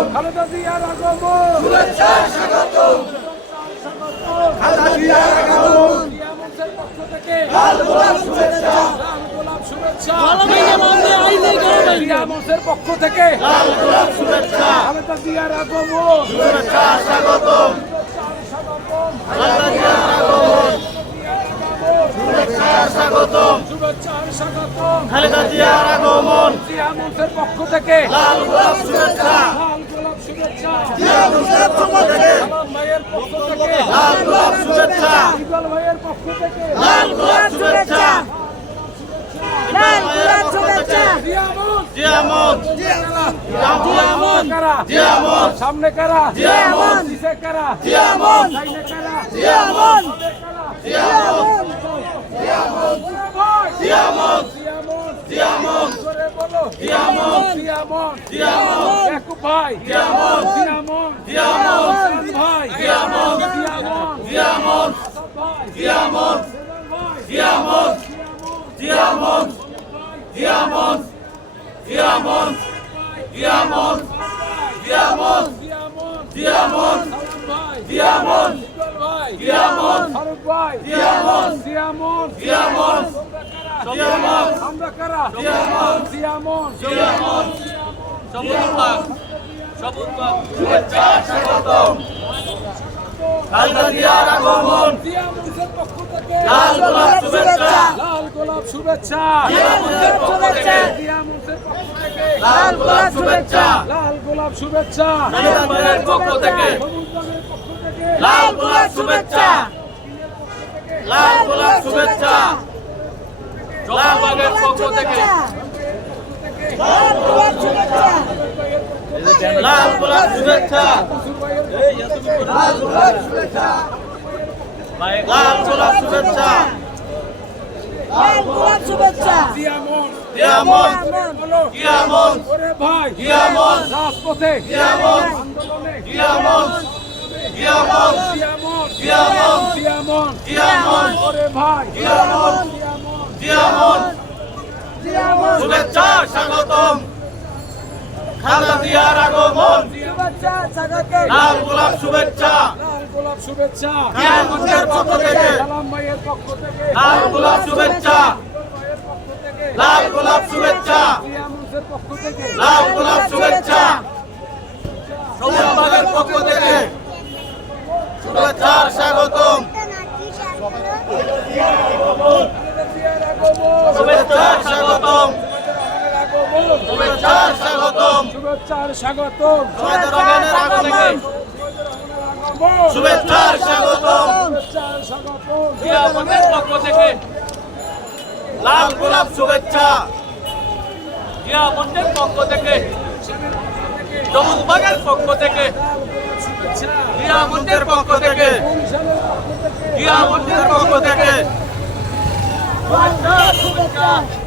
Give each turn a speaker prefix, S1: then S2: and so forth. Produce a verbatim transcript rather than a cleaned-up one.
S1: খালেদা জিয়ার আগমন,
S2: শুভেচ্ছা স্বাগতম, খালেদা জিয়ার আগমন,
S1: জিয়া মঞ্চের পক্ষ থেকে
S2: লাল গোলাপ শুভেচ্ছা,
S1: লাল গোলাপ শুভেচ্ছা,
S3: জিয়া
S1: জিয়া মঞ্চের পক্ষ থেকে
S2: লাল গোলাপ শুভেচ্ছা,
S1: খালেদা জিয়ার আগমন,
S2: শুভেচ্ছা স্বাগতম,
S1: স্বাগতম,
S2: খালেদা জিয়ার আগমন, শুভেচ্ছা স্বাগতম,
S1: শুভেচ্ছা স্বাগতম,
S2: খালেদা জিয়ার আগমন,
S1: জিয়া মঞ্চের পক্ষ থেকে
S2: লাল গোলাপ শুভেচ্ছা,
S1: লাল গোলাপ শুভেচ্ছা,
S2: জিয়া মঞ্চের পক্ষ থেকে
S1: সালাম ভাইয়ের পক্ষ থেকে
S2: লাল গোলাপ শুভেচ্ছা,
S1: ইকবাল ভাইয়ের পক্ষ থেকে
S2: লাল গোলাপ শুভেচ্ছা,
S3: লাল গোলাপ শুভেচ্ছা,
S1: জিয়া মঞ্চ,
S2: জিয়া মঞ্চ,
S1: জিয়া মঞ্চ কারা,
S2: জিয়া মঞ্চ,
S1: সামনে কারা,
S2: জিয়া মঞ্চ,
S1: পিছে কারা,
S2: জিয়া মঞ্চ,
S1: সাইডে কারা,
S2: জিয়া মঞ্চ,
S1: জিয়া মঞ্চ,
S2: জিয়া মঞ্চ,
S1: ভাই,
S2: জিয়া মঞ্চ,
S1: জিয়া মঞ্চ,
S2: জিয়া মঞ্চ,
S1: জোরে বলো,
S2: জিয়া মঞ্চ,
S1: জিয়া মঞ্চ,
S2: জিয়া মঞ্চ,
S1: ইয়াকুব ভাই,
S2: জিয়া মঞ্চ,
S1: জিয়া মঞ্চ,
S2: জিয়া মঞ্চ,
S1: হাসান ভাই,
S2: জিয়া মঞ্চ,
S1: জিয়া মঞ্চ,
S2: জিয়া মঞ্চ,
S1: আসাদ ভাই,
S2: জিয়া মঞ্চ,
S1: সেলিম ভাই,
S2: জিয়া মঞ্চ, জিয়া মঞ্চ, জিয়া মঞ্চ, জিয়া মঞ্চ, জিয়া মঞ্চ, জিয়া মঞ্চ,
S1: জিয়া মঞ্চ,
S2: জিয়া মঞ্চ,
S1: সালাম ভাই,
S2: জিয়া মঞ্চ,
S1: ইকবাল ভাই,
S2: জিয়া মঞ্চ,
S1: ফারুক ভাই,
S2: জিয়া মঞ্চ,
S1: জিয়া মঞ্চ,
S2: জিয়া মঞ্চ, জিয়া মঞ্চ,
S1: আমরা কারা,
S2: জিয়া মঞ্চ,
S1: জিয়া মঞ্চ,
S2: জিয়া মঞ্চ, শুভেচ্ছা স্বাগতম, খালেদা জিয়ার আগমন,
S1: জিয়া মঞ্চের পক্ষ থেকে
S2: লাল গোলাপ শুভেচ্ছা,
S1: লাল গোলাপ শুভেচ্ছা,
S2: জিয়া মঞ্চের পক্ষ থেকে
S1: জিয়া মঞ্চের পক্ষ থেকে
S2: লাল গোলাপ শুভেচ্ছা,
S1: লাল গোলাপ শুভেচ্ছা,
S2: খালেদা জিয়ার পক্ষ থেকে
S1: সবুজবাগের পক্ষ থেকে
S2: লাল গোলাপ শুভেচ্ছা, লাল গোলাপ শুভেচ্ছা, জলাবাগের পক্ষ থেকে
S3: লাল গোলাপ শুভেচ্ছা,
S2: লাল গোলাপ শুভেচ্ছা, লাল গোলাপ শুভেচ্ছা, লাল গোলাপ শুভেচ্ছা,
S3: লাল গোলাপ শুভেচ্ছা,
S1: জিয়া মঞ্চ,
S2: জিয়া মঞ্চ,
S1: বলো,
S2: জিয়া মঞ্চ,
S1: ওরে ভাই,
S2: জিয়া মঞ্চ,
S1: রাজপথে
S2: জিয়া মঞ্চ,
S1: আন্দোলনে
S2: জিয়া মঞ্চ, জিয়া মঞ্চ,
S1: জিয়া মঞ্চ,
S2: জিয়া মঞ্চ,
S1: জিয়া মঞ্চ,
S2: জিয়া মঞ্চ,
S1: ওরে ভাই,
S2: জিয়া মঞ্চ,
S1: জিয়া মঞ্চ,
S2: জিয়া মঞ্চ,
S3: জিয়া মঞ্চ,
S2: শুভেচ্ছা স্বাগতম, খালেদা জিয়ার আগমন,
S3: শুভেচ্ছা স্বাগতম,
S2: লাল গোলাপ শুভেচ্ছা,
S1: লাল গোলাপ শুভেচ্ছা,
S2: জিয়া মঞ্চের পক্ষ থেকে
S1: সালাম ভাইয়ের পক্ষ থেকে
S2: লাল গোলাপ শুভেচ্ছা,
S1: ভাইয়ের পক্ষ থেকে
S2: লাল গোলাপ শুভেচ্ছা,
S1: জিয়া মঞ্চের পক্ষ থেকে
S2: লাল গোলাপ শুভেচ্ছা, সবুজবাগের পক্ষ থেকে শুভেচ্ছার স্বাগতম,
S1: জিয়ার আগমন,
S2: শুভেচ্ছার স্বাগতম,
S1: আগমন,
S2: শুভেচ্ছার স্বাগতম,
S1: শুভেচ্ছার স্বাগতম,
S2: শহীদ রহমানের আগমন,
S1: আগমন,
S2: শুভেচ্ছার স্বাগতম,
S1: শুভেচ্ছার স্বাগতম,
S2: জিয়া মঞ্চের পক্ষ থেকে লাল গোলাপ শুভেচ্ছা, জিয়া মঞ্চের পক্ষ থেকে সবুজ বাগের পক্ষ থেকে
S1: শুভেচ্ছা,
S2: জিয়া মঞ্চের পক্ষ থেকে
S1: বরিশালের পক্ষ থেকে
S2: জিয়া মঞ্চের পক্ষ থেকে শুভেচ্ছা শুভেচ্ছা